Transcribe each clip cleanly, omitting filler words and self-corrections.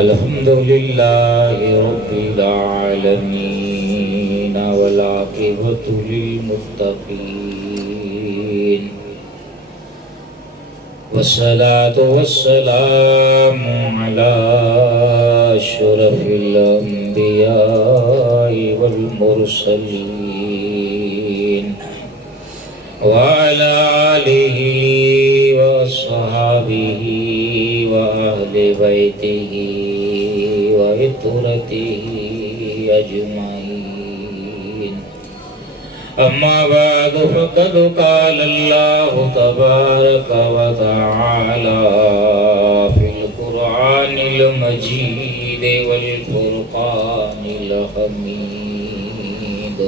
الحمد لله رب العالمين والعاقبة للمتقين والصلاة والسلام على أشرف الأنبياء والمرسلين وعلى آله وأصحابه وأهل بيته وعترته أجمعين. أما بعد فقد قال الله تبارك وتعالى في القرآن المجيد والفرقان الحميد: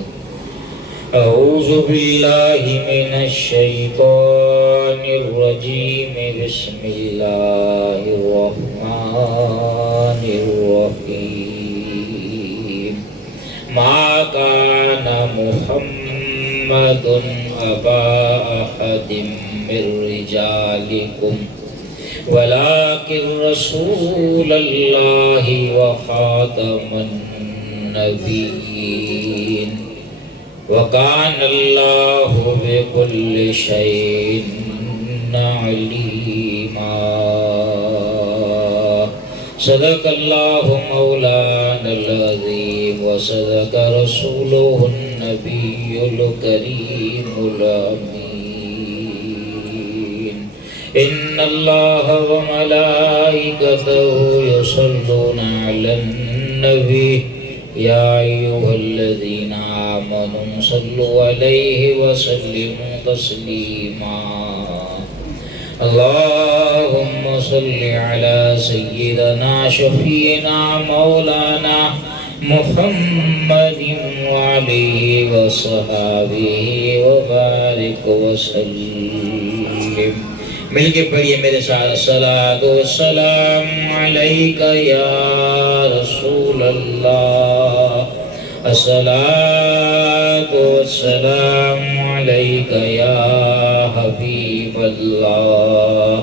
أعوذ بالله من الشيطان الرجيم. بسم الله الرحمن الرحيم. ما كان محمد أبا أحد من رجالكم ولكن رسول الله وخاتم النبيين وكان الله بكل شيء عليما. صدق الله مولانا العظيم وصدق رسوله النبي الكريم الأمين. إن الله وملائكته يصلون على النبي يا أيها الذين آمنوا صلوا عليه وسلموا تسليما. اللهم صل على سيدنا شفيعنا مولانا محمد وعليه وصحابه وبارك وسلم. مل کے پڑھیے میرے ساتھ: الصلاۃ والسلام علیک یا رسول اللہ، الصلاۃ والسلام علیک یا حبیب اللہ،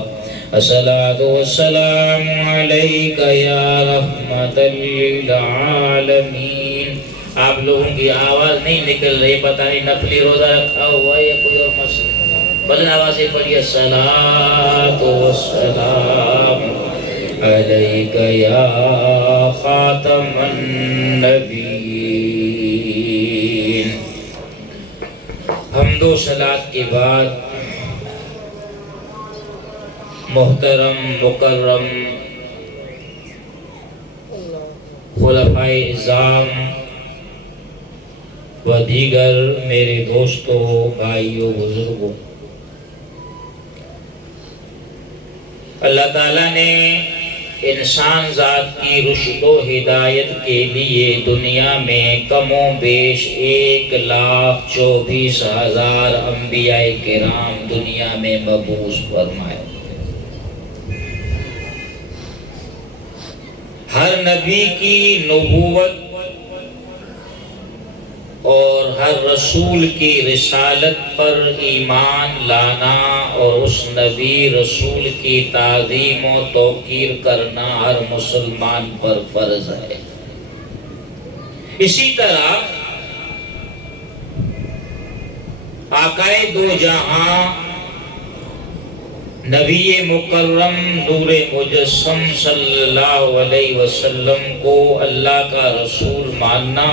الصلاۃ والسلام علیک یا رحمت للعالمین. آپ لوگوں کی آواز نہیں نکل رہی، پتہ نہیں نفلی روزہ رکھا ہوا ہے یا کوئی اور مسئلہ. بلند آواز سے پڑھیے: الصلاۃ والسلام علیک یا خاتم النبیین. حمد و صلات کے بعد محترم مکرم خلفائے اعظام و دیگر میرے دوستوں، بھائیوں، بزرگوں، اللہ تعالیٰ نے انسان ذات کی رشد و ہدایت کے لیے دنیا میں کم و بیش 1,24,000 انبیاء کرام دنیا میں مبعوث فرمائے. ہر نبی کی نبوت اور ہر رسول کی رسالت پر ایمان لانا اور اس نبی رسول کی تعظیم و توقیر کرنا ہر مسلمان پر فرض ہے. اسی طرح آقائے دو جہاں نبی مکرم نور مجسم صلی اللہ علیہ وسلم کو اللہ کا رسول ماننا،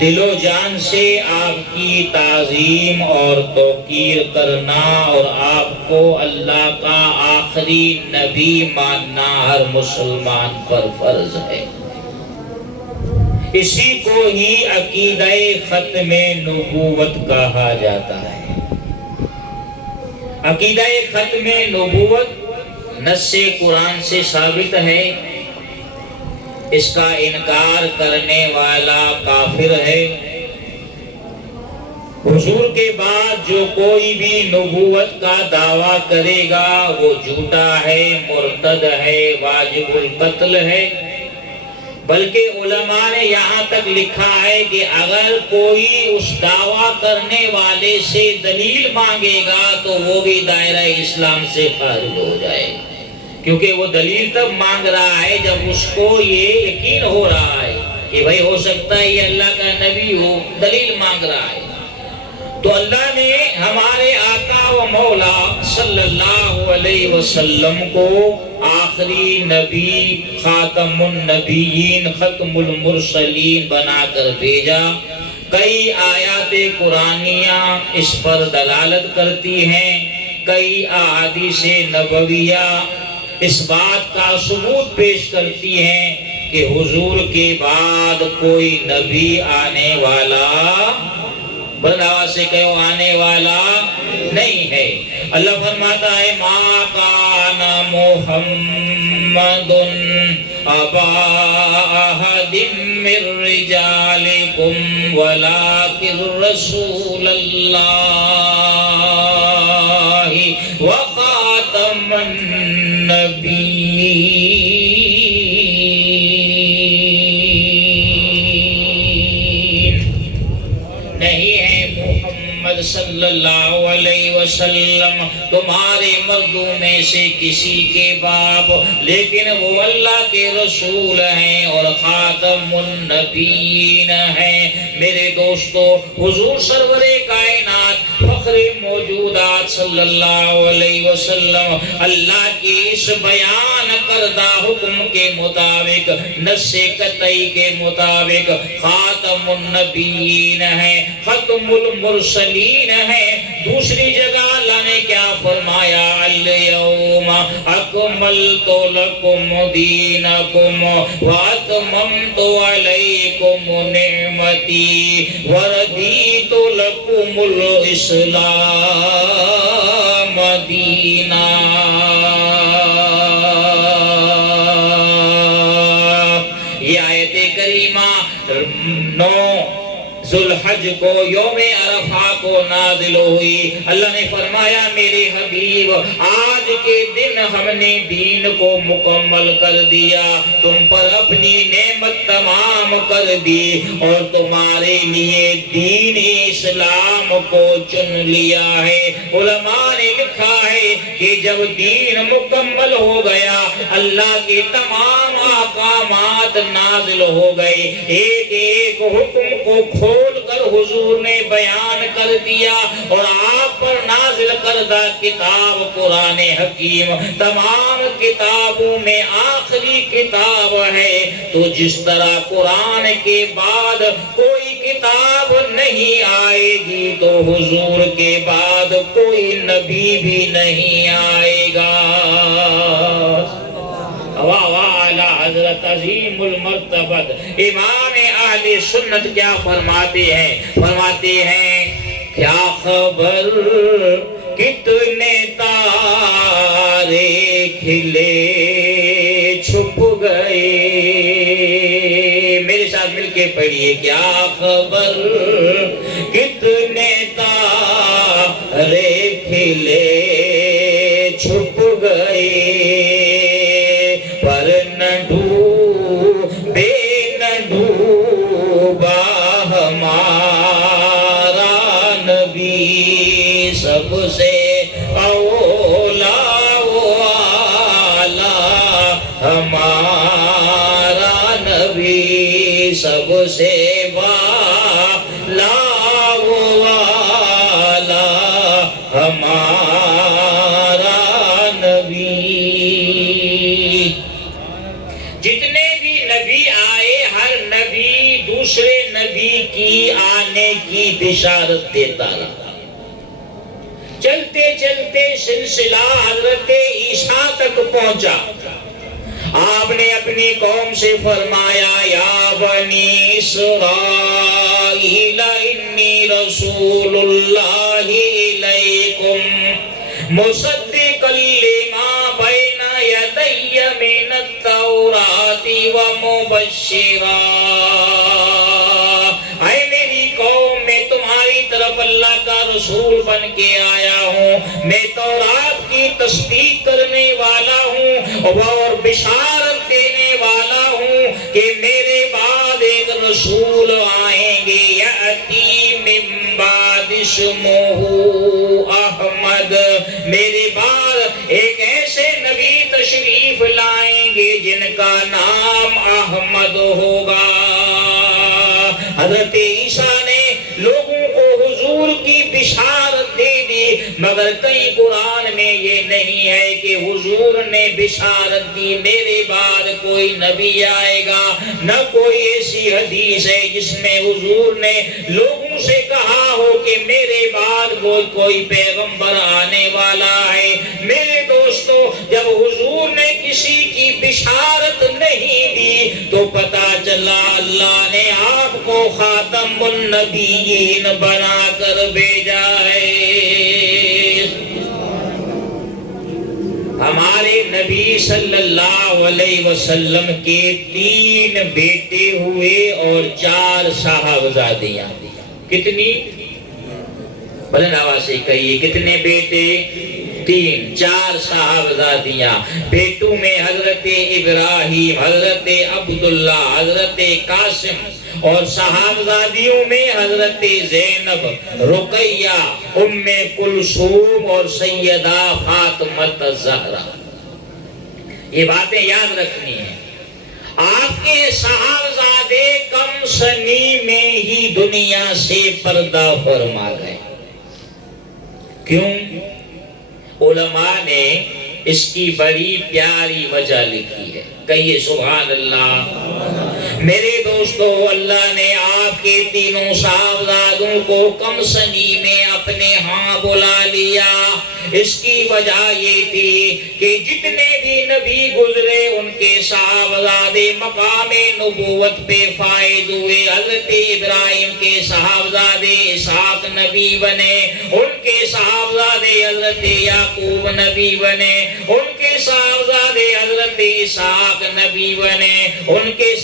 دل و جان سے آپ کی تعظیم اور توقیر کرنا اور آپ کو اللہ کا آخری نبی ماننا ہر مسلمان پر فرض ہے. اسی کو ہی عقیدہ ختم نبوت کہا جاتا ہے. عقیدہ ختم نبوت نص قرآن سے ثابت ہے. اس کا انکار کرنے والا کافر ہے. حضور کے بعد جو کوئی بھی نبوت کا دعویٰ کرے گا وہ جھوٹا ہے، مرتد ہے، واجب القتل ہے. بلکہ علماء نے یہاں تک لکھا ہے کہ اگر کوئی اس دعویٰ کرنے والے سے دلیل مانگے گا تو وہ بھی دائرہ اسلام سے خارج ہو جائے گا. کیونکہ وہ دلیل تب مانگ رہا ہے جب اس کو یہ یقین ہو رہا ہے کہ بھائی ہو سکتا ہے یہ اللہ کا نبی ہو، دلیل مانگ رہا ہے۔ تو اللہ نے ہمارے آقا و مولا صلی اللہ علیہ وسلم کو آخری نبی، خاتم النبیین، ختم المرسلین بنا کر بھیجا۔ کئی آیات قرآنیہ اس پر دلالت کرتی ہیں، کئی احادیث نبویہ اس بات کا ثبوت پیش کرتی ہیں کہ حضور کے بعد کوئی نبی آنے والا، بڑا سے کہو آنے والا نہیں ہے۔ اللہ فرماتا ہے ما کان محمد ابا احد من رجالکم ولکن رسول اللہ وخاتم النبیین۔ نہیں ہے محمد صلی اللہ علیہ وسلم تمہارے مردوں میں سے کسی کے باپ، لیکن وہ اللہ کے رسول ہیں اور خاتم النبیین ہیں۔ میرے دوستو، حضور سرور کائنات فخر موجودات صلی اللہ علیہ وسلم اللہ کی اس بیان کردہ حکم کے مطابق، نص قطعی کے مطابق خاتم النبیین ہیں، ختم المرسلین ہیں۔ دوسری جگہ اللہ نے کیا فرمایا؟ الیوم اکملت لکم دینکم واتممت علیکم نعمتی وردیت لکم الاسلام دینا۔ یہ آیت کریمہ 9 ذوالحج کو، یوم عرفہ کو نازل ہوئی۔ اللہ نے فرمایا میرے حبیب آج کے دن ہم نے دین کو مکمل کر دیا، تم پر اپنی نعمت تمام کر دی اور تمہارے لیے دین اسلام کو چن لیا ہے۔ علماء نے لکھا ہے کہ جب دین مکمل ہو گیا، اللہ کے تمام احکامات نازل ہو گئے، ایک ایک حکم کو کھول کر حضور نے بیان کر دیا، اور آپ پر نازل کردہ کتاب قرآن حکیم تمام کتابوں میں آخری کتاب ہے۔ تو جس طرح قرآن کے بعد کوئی کتاب نہیں آئے گی، تو حضور کے بعد کوئی نبی بھی نہیں آئے گا۔ واہ واہ حضرت عظیم المرتبت امام اہل سنت کیا فرماتے ہیں؟ فرماتے ہیں کیا خبر کتنے تارے کھلے چھپ گئے۔ میرے ساتھ مل کے پڑھیے، کیا خبر کتنے تارے کھلے چھپ گئے، پر نہ ڈوبے نہ ڈوبا ہمارا نبی، سب سے اولا والا ہمارا نبی، سب سے والا والا ہمارا نبی۔ جتنے بھی نبی آئے، ہر نبی دوسرے نبی کی آنے کی بشارت دیتا رہا۔ چلتے چلتے سلسلہ حضرت عیسیٰ تک پہنچا۔ آپ نے اپنی قوم سے فرمایا یا بنی اسرائیل انی رسول اللہ الیکم مصدقا لما بین یدی من التوراۃ ومبشرا۔ اے میری قوم، میں تمہاری طرف اللہ کا رسول بن کے آیا ہوں، میں تورات کی تصدیق کرنے والا ہوں اور بشارت دینے والا ہوں کہ میرے بعد ایک رسول آئیں گے، یأتی من بعد اسمہ احمد، میرے بعد ایک ایسے نبی تشریف جن کا نام احمد ہوگا۔ حضرت عیسیٰ نے لوگوں کو حضور کی بشارت دے دی، مگر کہیں قرآن میں یہ نہیں ہے کہ حضور نے بشارت دی میرے بعد کوئی نبی آئے گا، نہ کوئی ایسی حدیث ہے جس میں حضور نے لوگوں سے کہا ہو کہ میرے بعد کوئی پیغمبر آنے والا ہے۔ میرے دوستو، جب حضور نے کسی کی بشارت نہیں دی تو پتا چلا اللہ نے آپ کو خاتم النبیین بنا کر بھیجا ہے۔ ہمارے نبی صلی اللہ علیہ وسلم کے 3 بیٹے ہوئے اور 4 صاحبزادیاں۔ کتنی؟ بلند آواز سے کہیے، کتنے بیٹے؟ 3، 4 صاحبزادیاں۔ بیٹوں میں حضرت ابراہیم، حضرت عبداللہ، حضرت قاسم، اور صاحبزادیوں میں حضرت زینب، رقیہ، ام کلثوم اور سیدہ فاطمہ الزہرا۔ یہ باتیں یاد رکھنی ہیں۔ آپ کے صاحبزادے کم سنی میں ہی دنیا سے پردہ فرما گئے۔ کیوں؟ علماء نے اس کی بڑی پیاری وجہ لکھی ہے، کہیے سبحان اللہ۔ میرے دوستو، اللہ نے آپ کے تینوں صاحبزادوں کو کم سنی میں اپنے ہاں بلا لیا۔ اس کی وجہ یہ تھی کہ جتنے بھی نبی گزرے ان کے صاحبزادے مقام نبوت پہ فائز ہوئے۔ حضرت ابراہیم کے صاحبزادے اسحاق نبی بنے، ان کے صاحبزادے حضرت یعقوب نبی بنے، ان کے صاحبزادے حضرت اسحاق نبی بنے، ان کے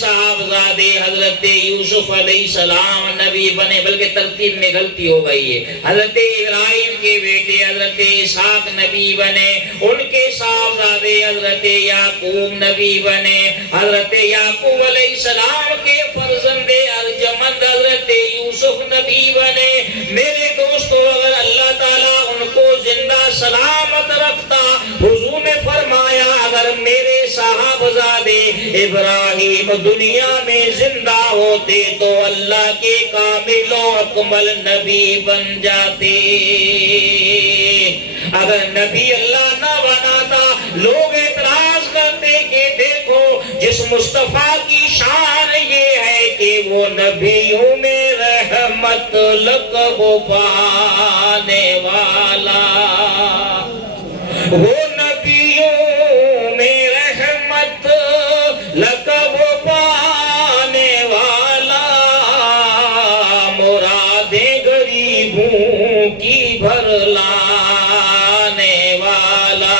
صاحبزادے حضرت یوسف علیہ السلام نبی بنے۔ بلکہ ترتیب میں غلطی ہو گئی ہے، حضرت ابراہیم کے بیٹے حضرت اسحاق نبی بنے، ان کے صاحبزادے حضرت یعقوب نبی بنے، حضرت یعقوب علیہ السلام کے فرزند ارجمند حضرت یوسف نبی بنے۔ میرے دوستو، اگر اللہ تعالیٰ ان کو زندہ سلامت رکھتا، حضور نے فرمایا اگر میرے صاحبزادے ابراہیم دنیا میں زندہ ہوتے تو اللہ کے کامل و اکمل نبی بن جاتے۔ اگر نبی اللہ نہ بناتا، لوگ اعتراض کرتے کہ دیکھو جس مصطفیٰ کی شان یہ ہے کہ وہ نبیوں میں رحمت لقب پانے والا، وہ نبیوں میں رحمت لقب پانے والا، مرادیں غریبوں کی بھرلانے والا۔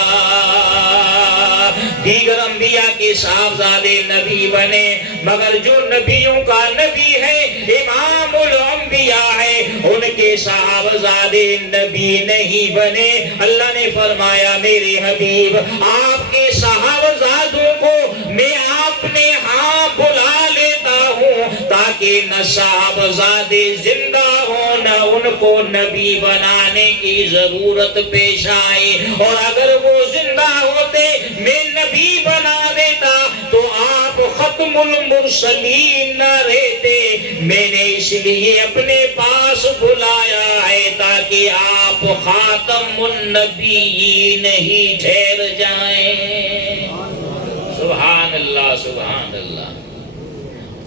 دیگر انبیاء کے صاحبزادے نبی بنے، مگر جو نبیوں کا نبی ہے، امام الانبیاء ہے، ان کے صاحبزادے نبی نہیں بنے۔ اللہ نے فرمایا میرے حبیب آپ کے صاحبزادوں کو میں اپنے ہاں بلا لیتا ہوں تاکہ نہ صاحبزادے زندہ ہوں نہ ان کو نبی بنانے کی ضرورت پیش آئے، اور اگر وہ زندہ ہوتے میں نبی بنا دیتا تو آپ ختم المرسلین نہ رہتے۔ میں نے اس لیے اپنے پاس بلایا ہے تاکہ آپ خاتم النبیین ہی ٹھہر جائیں۔ سبحان اللہ، سبحان اللہ۔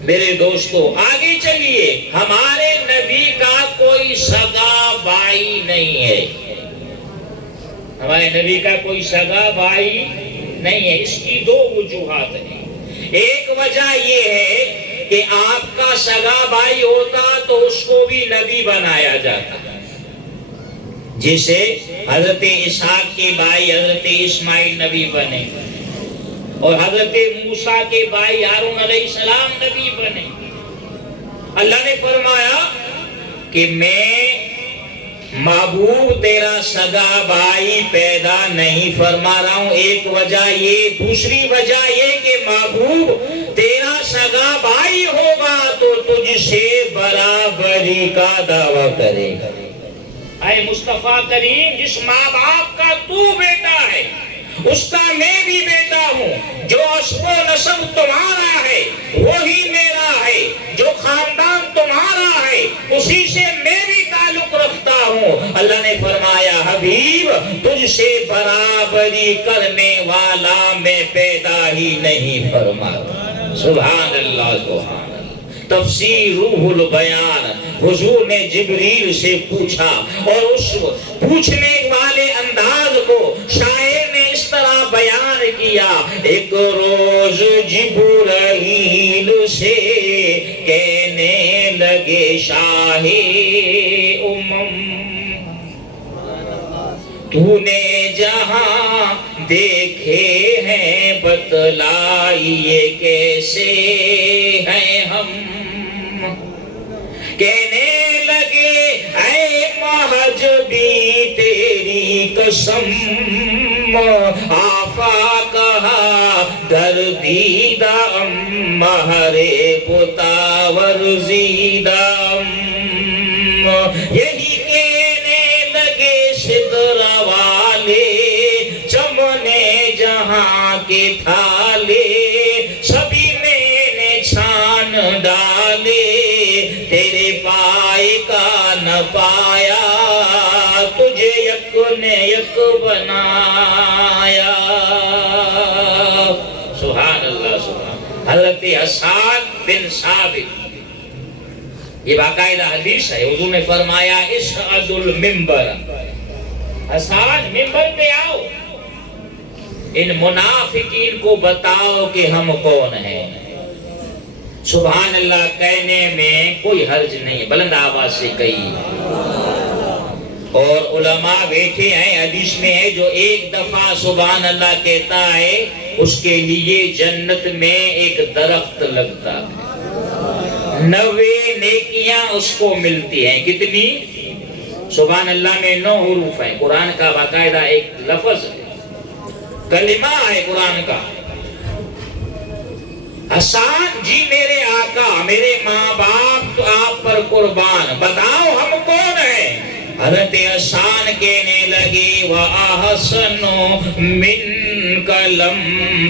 میرے دوستو، آگے چلیے، ہمارے نبی کا کوئی سگا بھائی نہیں ہے، ہمارے نبی کا کوئی سگا بھائی نہیں ہے۔ اس کی 2 وجوہات ہیں۔ ایک وجہ یہ ہے کہ آپ کا سگا بھائی ہوتا تو اس کو بھی نبی بنایا جاتا، جیسے حضرت اسحاق کے بھائی حضرت اسماعیل نبی بنے، اور حضرت موسیٰ کے بھائی ہارون علیہ السلام نبی بنے۔ اللہ نے فرمایا کہ میں محبوب تیرا سگا بھائی پیدا نہیں فرما رہا ہوں، ایک وجہ یہ، دوسری وجہ یہ کہ محبوب تیرا سگا بھائی ہوگا تو تجھ سے برابری کا دعویٰ کرے گا۔ اے مصطفیٰ کریم، جس ماں باپ کا تو بیٹا ہے اس کا میں بھی بیٹا ہوں، جو نسب و نسب تمہارا ہے وہی میرا ہے، جو خاندان تمہارا ہے اسی سے میں بھی تعلق رکھتا ہوں۔ اللہ نے فرمایا حبیب تجھ سے برابری کرنے والا میں پیدا ہی نہیں فرمایا۔ سبحان اللہ سبحان اللہ۔ تفسیر روح البیان، حضور نے جبریل سے پوچھا اور اس پوچھنے والے انداز کو شاعر نے اس طرح بیان کیا۔ ایک روز جبرائیل سے کہنے لگے شاہ امم، تو نے جہاں دیکھے ہیں بتلائیے کیسے ہیں ہم۔ کہنے لگے اے مہجبی تیری قسم، آفا کہا گردیدہ مہرے پتاور زیدہ، یہی کہنے لگے سدرہ والے چمنے جہاں کے تھالے، سبھی میں نے چھان ڈالے تیرے پائے کا نہ پایا، تجھے یک نے یک بنایا۔ سبحان اللہ سبحان۔ حضرت حسان بن ثابت، یہ باقاعدہ حدیث ہے، حضور نے فرمایا اسعد المنبر، حسان ممبر پہ آؤ، ان منافقین کو بتاؤ کہ ہم کون ہیں۔ سبحان اللہ کہنے میں کوئی حرج نہیں، بلند آواز سے کہیے۔ اور علماء بیٹھے ہیں، حدیث میں ہے جو ایک دفعہ سبحان اللہ کہتا ہے اس کے لیے جنت میں ایک درخت لگتا ہے، 90 نیکیاں اس کو ملتی ہیں۔ کتنی؟ سبحان اللہ میں 9 حروف ہیں، قرآن کا باقاعدہ ایک لفظ ہے، کلمہ ہے قرآن کا۔ حسان جی میرے آقا، میرے ماں باپ تو آپ پر قربان، بتاؤ ہم کون ہیں؟ حضرت حسان کہنے لگے وَأَحْسَنُ مِنْكَ لَمْ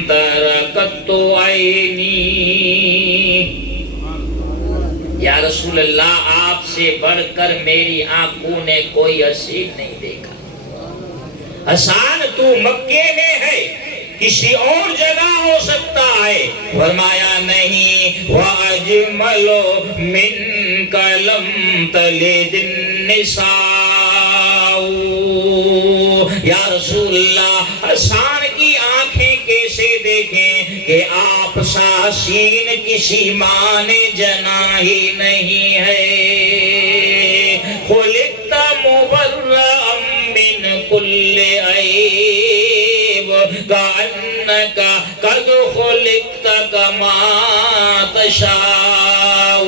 تَرَكَتُ عَيْنِي، یا رسول اللہ آپ سے بڑھ کر میری آنکھوں نے کوئی حسین نہیں دیکھا۔ حسان تو مکے میں ہے، کسی اور جگہ ہو سکتا ہے۔ فرمایا نہیں، وَأَجْمَلُ مِنْكَ لَمْ تَلِدِ النِّسَاءُ، یا رسول اللہ حسان کی آنکھیں کیسے دیکھیں کہ آپ سا حسین کسی ماں نے جنا ہی نہیں ہے۔ خُلِقْتَ مُبَرَّأً مِّن كُلِّ عَيْبٍ كَأَنَّكَ قَدْ خُلِقْتَ كَمَا تَشَاءُ۔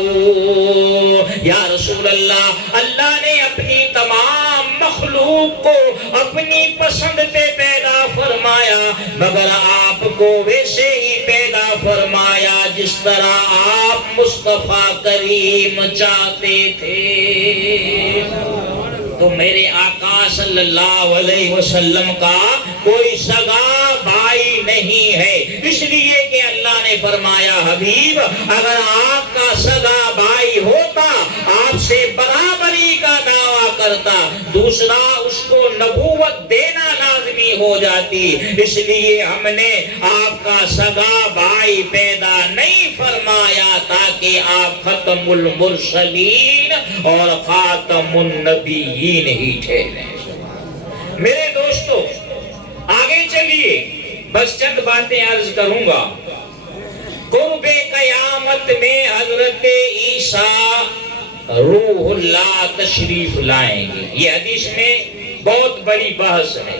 یا رسول اللہ، اللہ نے اپنی تمام مخلوق کو اپنی پسند پہ پیدا فرمایا، مگر آپ کو ویسے ہی پیدا فرمایا جس طرح آپ مصطفیٰ کریم چاہتے تھے۔ تو میرے آقا صلی اللہ علیہ وسلم کا کوئی سگا بھائی نہیں ہے، اس لیے کہ اللہ نے فرمایا حبیب اگر آپ کا سگا بھائی ہوتا آپ سے برابری کا دعویٰ کرتا، دوسرا اس کو نبوت دینا لازمی ہو جاتی، اس لیے ہم نے آپ کا سگا بھائی پیدا نہیں فرمایا تاکہ آپ ختم المرسلین اور خاتم النبیین ہی ٹھہریں۔ میرے دوستو آگے چلیے، بس چند باتیں عرض کروں گا۔ قرب قیامت میں حضرت عیسیٰ روح اللہ تشریف لائیں گے، یہ حدیث میں بہت بڑی بحث ہے۔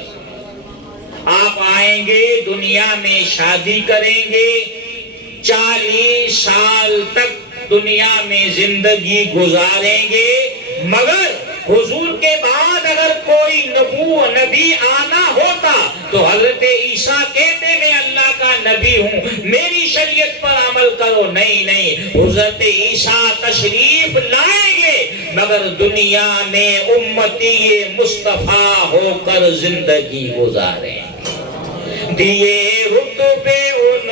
آپ آئیں گے، دنیا میں شادی کریں گے، 40 سال تک دنیا میں زندگی گزاریں گے، مگر حضور کے بعد اگر کوئی نبی آنا ہوتا تو حضرت عیسیٰ کہتے میں اللہ کا نبی ہوں، میری شریعت پر عمل کرو۔ نہیں، حضرت عیسیٰ تشریف لائیں گے مگر دنیا میں امتی مصطفیٰ ہو کر زندگی گزاریں۔ دیے رتبے ان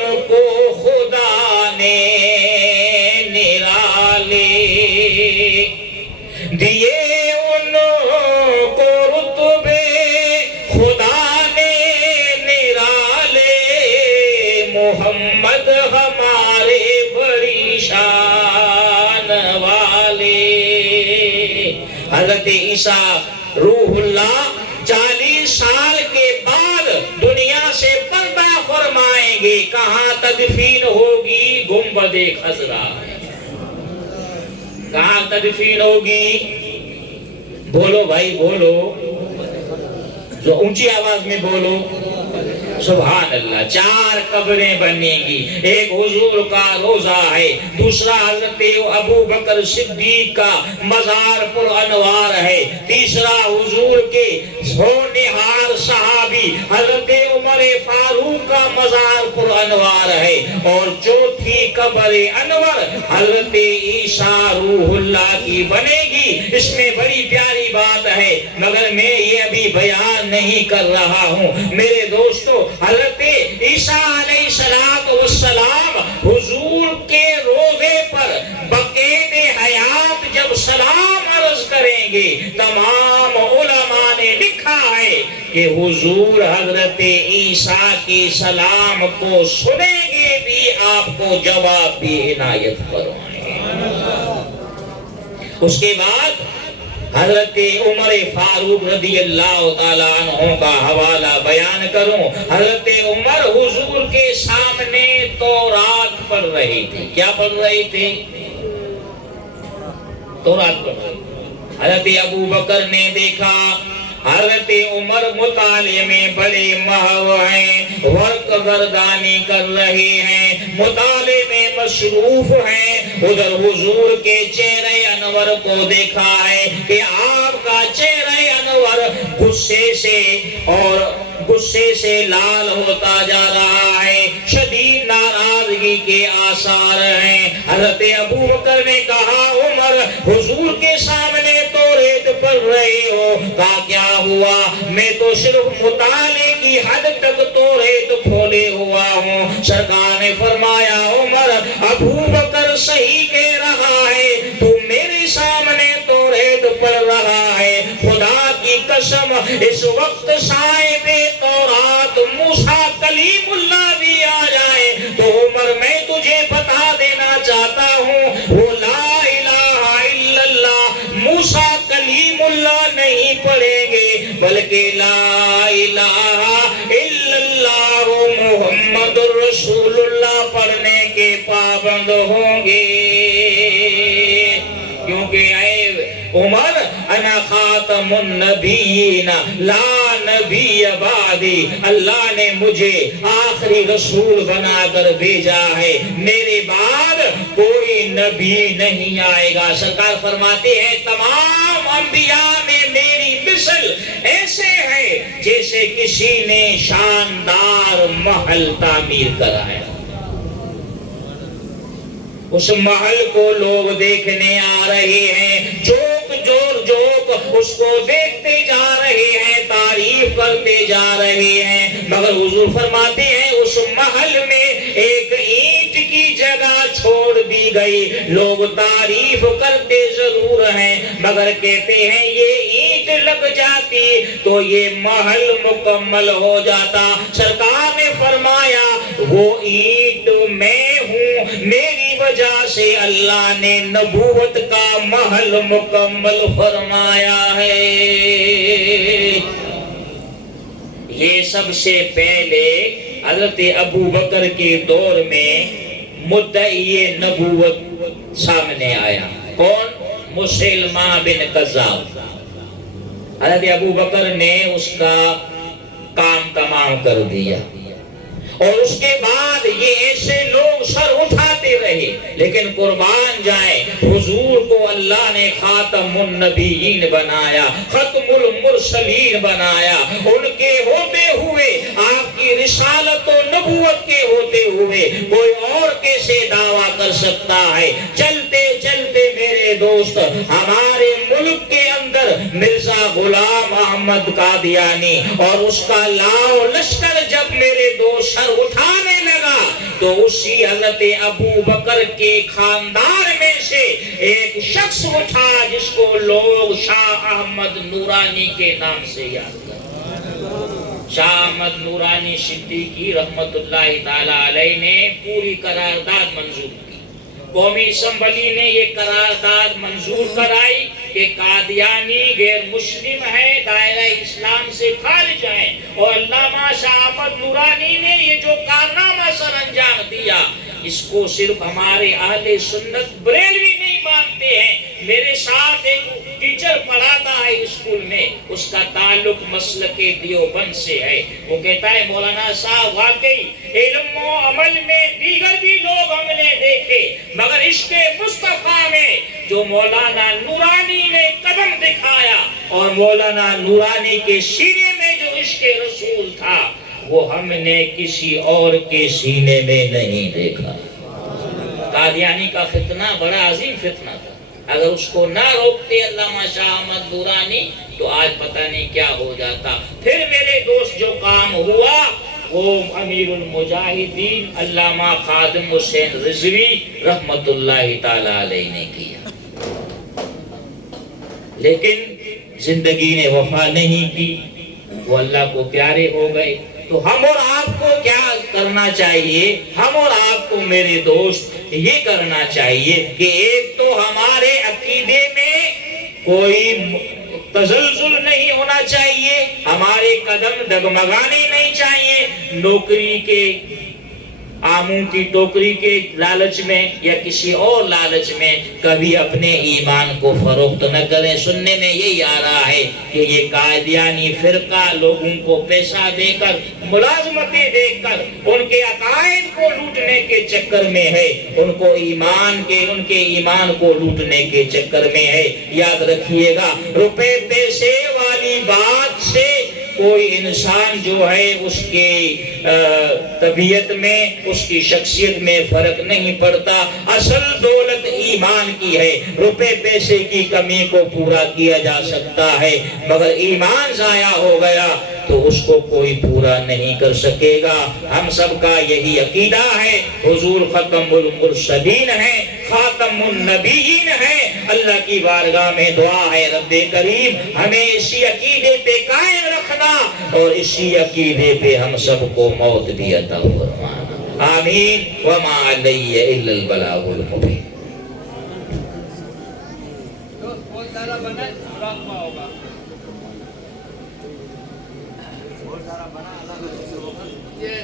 ہمارے بڑی شان والے۔ حضرت عیسیٰ روح اللہ 40 سال کے بعد دنیا سے پردہ فرمائیں گے۔ کہاں تدفین ہوگی؟ گنبد خضرا۔ کہاں تدفین ہوگی؟ بولو بھائی بولو، جو اونچی آواز میں بولو، سبحان اللہ۔ 4 قبریں بنیں گی، ایک حضور کا روضہ ہے، دوسرا حضرت ابو بکر صدیق کا مزار پر انوار ہے، تیسرا حضور کے ہونہار صحابی حضرت عمر فاروق کا مزار پر انوار ہے، اور چوتھی قبر انور حضرت عیسیٰ روح اللہ کی بنے گی۔ اس میں بڑی پیاری بات ہے، مگر میں یہ ابھی بیان نہیں کر رہا ہوں میرے دوستو۔ حضرت عیسیٰ علیہ السلام حضور کے روضے پر بقید حیات جب سلام عرض کریں گے، تمام علماء نے لکھا ہے کہ حضور حضرت عیسیٰ کے سلام کو سنیں گے بھی، آپ کو جواب بھی عنایت فرمائیں گے۔ اس کے بعد حضرت عمر فاروق رضی اللہ تعالیٰ عنہ کا حوالہ بیان کروں۔ حضرت عمر حضور کے سامنے تورات پڑھ رہے تھے۔ کیا پڑھ رہے تھے؟ تورات پڑھ رہے تھے۔ حضرت ابو بکر نے دیکھا حضرت عمر مطالعے میں بڑے محو ہیں، ورق گردانی کر رہے ہیں، مطالعے میں مصروف ہیں۔ ادھر حضور کے چہرے انور کو دیکھا ہے کہ آپ کا چہرے انور غصے سے لال ہوتا جا رہا ہے، شدید ناراضگی کے آثار ہیں۔ حضرت ابو بکر نے کہا عمر حضور کے سامنے توریت پڑھ رہے ہو؟ کہا کیا ہوا؟ میں تو صرف مطالعے کی حد تک توریت کھولے ہوا ہوں۔ سرکار نے فرمایا عمر ابو بکر صحیح کہہ رہا ہے، تو میرے سامنے توریت پڑھ رہا ہے، خدا کی قسم اس وقت صاحب تورات موسیٰ کلیم اللہ بھی آ جائے تو عمر میں تجھے بتا دینا چاہتا ہوں وہ لا الہ الا اللہ موسیٰ کلیم اللہ نہیں پڑھیں گے بلکہ لا الہ الا اللہ محمد رسول اللہ پڑھنے کے پابند ہوں گے، کیونکہ اے عمر انا خاتم النبیین لا نبی بعدی، اللہ نے مجھے آخری رسول بنا کر بھیجا ہے، میرے بعد کوئی نبی نہیں آئے گا۔ سرکار فرماتے ہیں تمام انبیاء میں میری مثل ایسے ہے جیسے کسی نے شاندار محل تعمیر کرایا، اس محل کو لوگ دیکھنے آ رہے ہیں، جوک اس کو دیکھتے جا رہے ہیں، تعریف کرتے جا رہے ہیں، مگر حضور فرماتے ہیں اس محل میں ایک اینٹ کی جگہ چھوڑ دی گئی، لوگ تعریف کرتے ضرور ہیں مگر کہتے ہیں یہ اینٹ لگ جاتی تو یہ محل مکمل ہو جاتا۔ سرکار نے فرمایا وہ اینٹ میں ہوں، میری وجہ سے اللہ نے نبوت کا محل مکمل فرمایا ہے۔ یہ سب سے پہلے حضرت ابو بکر کے دور میں مدعی نبوت سامنے آیا، کون؟ مسیلمہ بن کذاب۔ حضرت ابو بکر نے اس کا کام تمام کر دیا، اور اس کے بعد یہ ایسے لوگ سر اٹھاتے رہے، لیکن قربان جائیں حضور کو اللہ نے خاتم النبیین بنایا، ختم المرسلین بنایا، ان کے ہوتے ہوئے آپ کی رسالت و نبوت کے ہوتے ہوئے کوئی اور کیسے دعویٰ کر سکتا ہے؟ چلتے چلتے میرے دوست ہمارے ملک کے اندر مرزا غلام احمد قادیانی اور اس کا لاؤ لشکر جب میرے دوست سر اٹھانے لگا تو اسی حضرت ابو بکر کے خاندان میں سے ایک شخص اٹھا جس کو لوگ شاہ احمد نورانی کے نام سے یاد کرتے ہیں۔ شاہ احمد نورانی صدیقی رحمت اللہ تعالی علیہ نے پوری قرارداد منظور کی. قومی اسمبلی نے یہ قرارداد منظور کرائی کہ قادیانی غیر مسلم ہے، دائرہ اسلام سے خارج ہیں، اور علامہ شاہ احمد نورانی نے یہ جو کارنامہ سر انجام دیا اس کو صرف ہمارے اہل سنت بریلوی نہیں مانتے ہیں. میرے ساتھ ایک ٹیچر پڑھاتا ہے اسکول میں، اس کا تعلق مسلک دیوبند سے ہے. وہ کہتا ہے مولانا صاحب واقعی علم و عمل میں دیگر بھی لوگ ہم نے دیکھے، مگر عشق مصطفیٰ میں جو مولانا نورانی نے قدم دکھایا اور مولانا نورانی کے سینے میں جو عشق رسول تھا وہ ہم نے کسی اور کے سینے میں نہیں دیکھا. قادیانی کا فتنہ بڑا عظیم فتنہ تھا. اگر اس کو نہ روکتے علامہ شاہ احمد نورانی تو آج پتہ نہیں کیا ہو جاتا. پھر میرے دوست جو کام ہوا وہ امیر المجاہدین علامہ خادم حسین رضوی رحمت اللہ تعالی علیہ نے کیا. لیکن زندگی نے وفا نہیں کی، وہ اللہ کو پیارے ہو گئے. تو ہم اور آپ کو کیا کرنا چاہیے؟ ہم اور آپ کو میرے دوست یہ کرنا چاہیے کہ ایک تو ہمارے عقیدے میں کوئی تزلزل نہیں ہونا چاہیے، ہمارے قدم ڈگمگانے نہیں چاہیے، نوکری کے آموں کی ٹوکری کے لالچ میں یا کسی اور لالچ میں کبھی اپنے ایمان کو فروخت نہ کریں. سننے میں یہی آ رہا ہے کہ یہ قادیانی فرقہ لوگوں کو پیسہ دے کر، ملازمتیں دے کر ان کے عقائد کو لوٹنے کے چکر میں ہے، ان کے ایمان کو لوٹنے کے چکر میں ہے. یاد رکھیے گا، روپے پیسے والی بات سے کوئی انسان جو ہے اس کی طبیعت میں، اس کی شخصیت میں فرق نہیں پڑتا. اصل دولت ایمان کی ہے. روپے پیسے کی کمی کو پورا کیا جا سکتا ہے مگر ایمان ضائع ہو گیا تو اس کو کوئی پورا نہیں کر سکے گا. ہم سب کا یہی عقیدہ ہے. حضور ختم المرسلین ہیں، خاتم النبیین ہیں. اللہ کی بارگاہ میں دعا ہے رب کریم ہمیں اسی عقیدے پہ قائم رکھنا اور اسی عقیدے پہ ہم سب کو موت بھی عطا فرمانا. آمین. وما علی الا البلاغ المبین. یہ